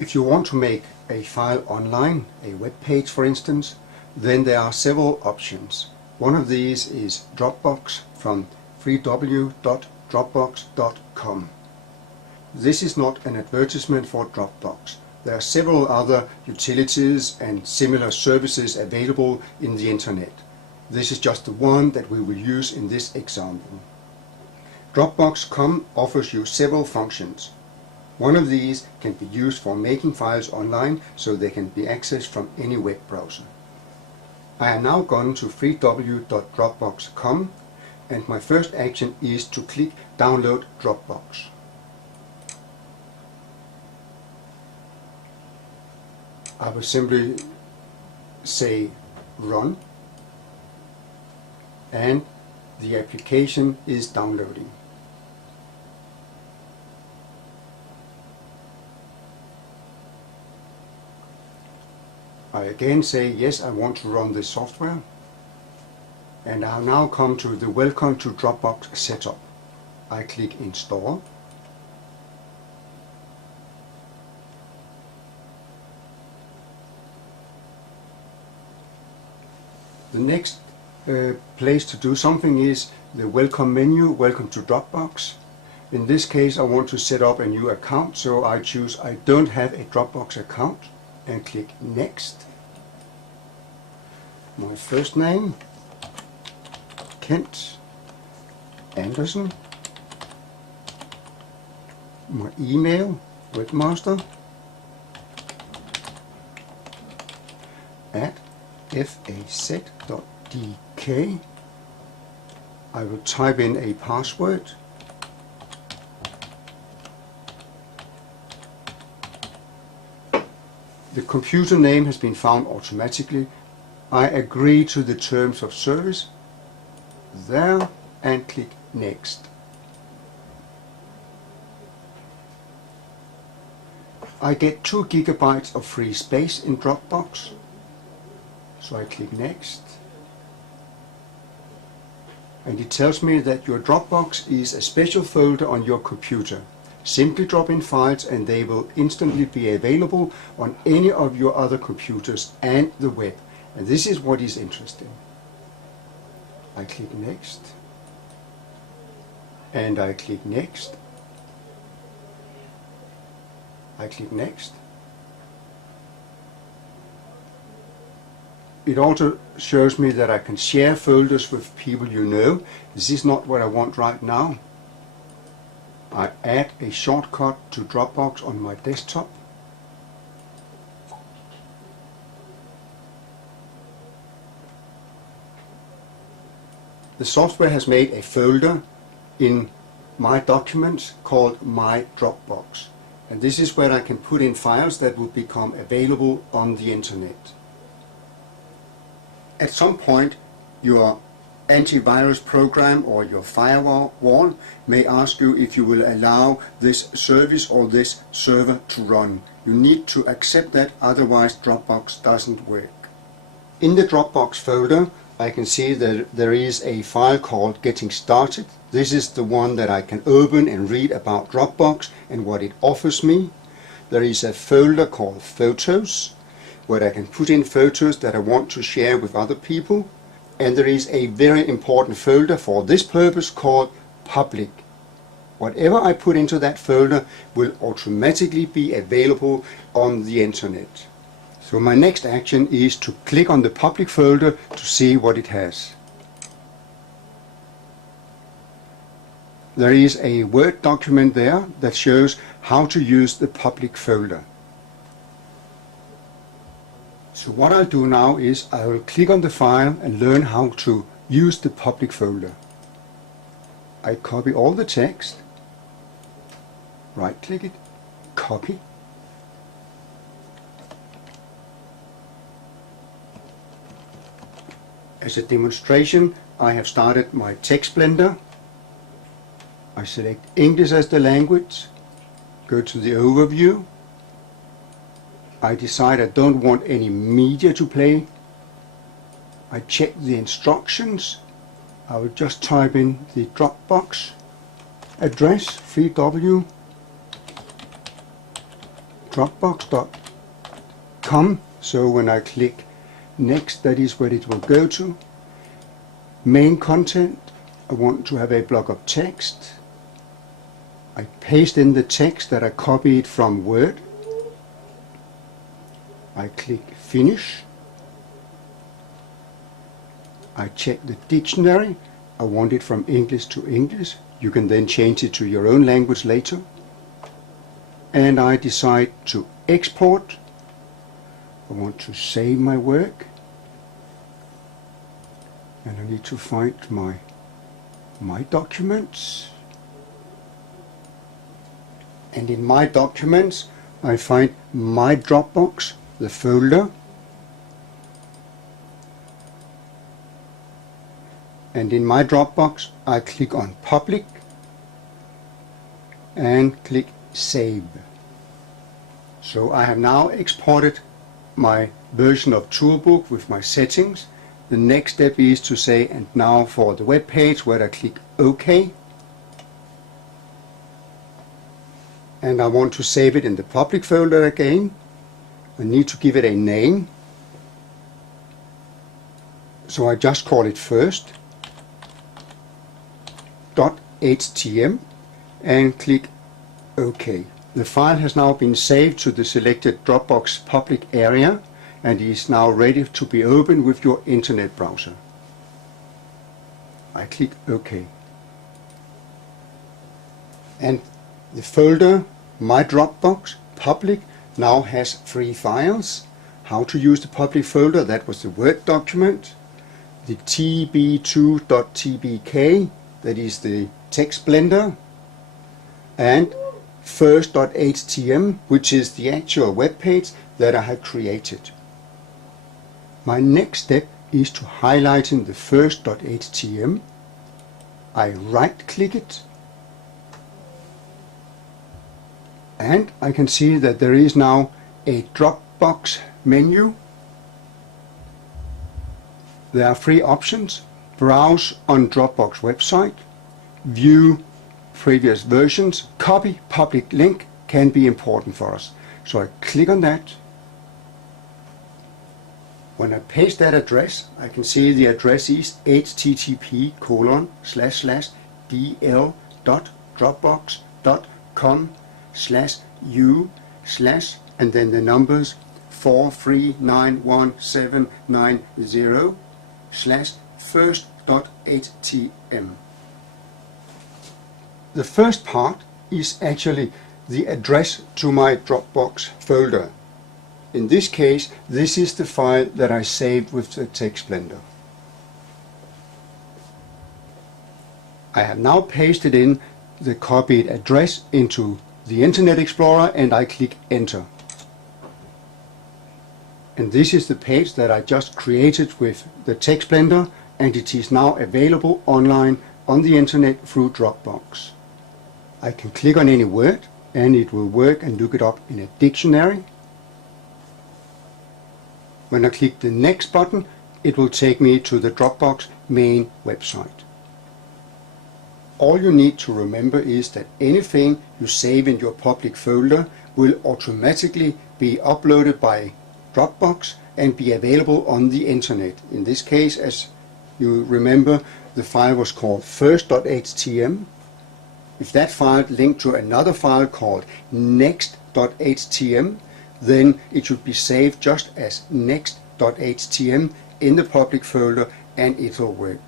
If you want to make a file online, a web page for instance, then there are several options. One of these is Dropbox from www.dropbox.com. This is not an advertisement for Dropbox. There are several other utilities and similar services available in the internet. This is just the one that we will use in this example. Dropbox.com offers you several functions. One of these can be used for making files online so they can be accessed from any web browser. I have now gone to www.dropbox.com and my first action is to click Download Dropbox. I will simply say Run, and the application is downloading. I again say yes, I want to run this software, and I'll now come to the Welcome to Dropbox setup. I click Install. The next place to do something is the Welcome menu, Welcome to Dropbox. In this case I want to set up a new account, so I choose I don't have a Dropbox account and click Next. My first name, Kent Andersen. My email, webmaster@faz.dk. I will type in a password. The computer name has been found automatically. I agree to the terms of service there and click Next. I get 2 GB of free space in Dropbox, so I click Next. And it tells me that your Dropbox is a special folder on your computer. Simply drop in files and they will instantly be available on any of your other computers and the web. And this is what is interesting. I click Next. And I click Next. I click Next. It also shows me that I can share folders with people you know. This is not what I want right now. I add a shortcut to Dropbox on my desktop. The software has made a folder in my documents called My Dropbox. And this is where I can put in files that will become available on the internet. At some point, your antivirus program or your firewall may ask you if you will allow this service or this server to run. You need to accept that, otherwise Dropbox doesn't work. In the Dropbox folder, I can see that there is a file called Getting Started. This is the one that I can open and read about Dropbox and what it offers me. There is a folder called Photos, where I can put in photos that I want to share with other people. And there is a very important folder for this purpose called Public. Whatever I put into that folder will automatically be available on the internet. So my next action is to click on the public folder to see what it has. There is a Word document there that shows how to use the public folder. So what I'll do now is I will click on the file and learn how to use the public folder. I copy all the text, right click it, copy. As a demonstration, I have started my text blender. I select English as the language, go to the overview. I decide I don't want any media to play. I check the instructions. I will just type in the Dropbox address 3W Dropbox.com. So when I click next, that is where it will go to. Main content, I want to have a block of text. I paste in the text that I copied from Word. I click finish. I check the dictionary. I want it from English to English. You can then change it to your own language later. And I decide to export. I want to save my work. And I need to find my documents. And in my documents, I find my Dropbox, the folder. And in my Dropbox, I click on Public and click Save. So I have now exported my version of Toolbook with my settings. The next step is to say, and now for the web page, where I click OK. And I want to save it in the public folder again. I need to give it a name. So I just call it first.htm and click OK. The file has now been saved to the selected Dropbox public area and is now ready to be opened with your internet browser. I click OK. And the folder, my Dropbox public, now has 3 files. How to use the public folder, that was the Word document. The tb2.tbk, that is the text blender. And first.htm, which is the actual web page that I have created. My next step is to highlight in the first.htm. I right click it and I can see that there is now a Dropbox menu. There are 3 options: browse on Dropbox website, view previous versions, copy public link can be important for us. So I click on that. When I paste that address, I can see the address is http://dl.dropbox.com/u/ and then the numbers 4391790/first.htm. The first part is actually the address to my Dropbox folder. In this case, this is the file that I saved with the text blender. I have now pasted in the copied address into the Internet Explorer and I click Enter. And this is the page that I just created with the text blender, and it is now available online on the internet through Dropbox. I can click on any word and it will work and look it up in a dictionary. When I click the next button, it will take me to the Dropbox main website. All you need to remember is that anything you save in your public folder will automatically be uploaded by Dropbox and be available on the internet. In this case, as you remember, the file was called first.htm. If that file linked to another file called next.htm, then it should be saved just as next.htm in the public folder and it will work.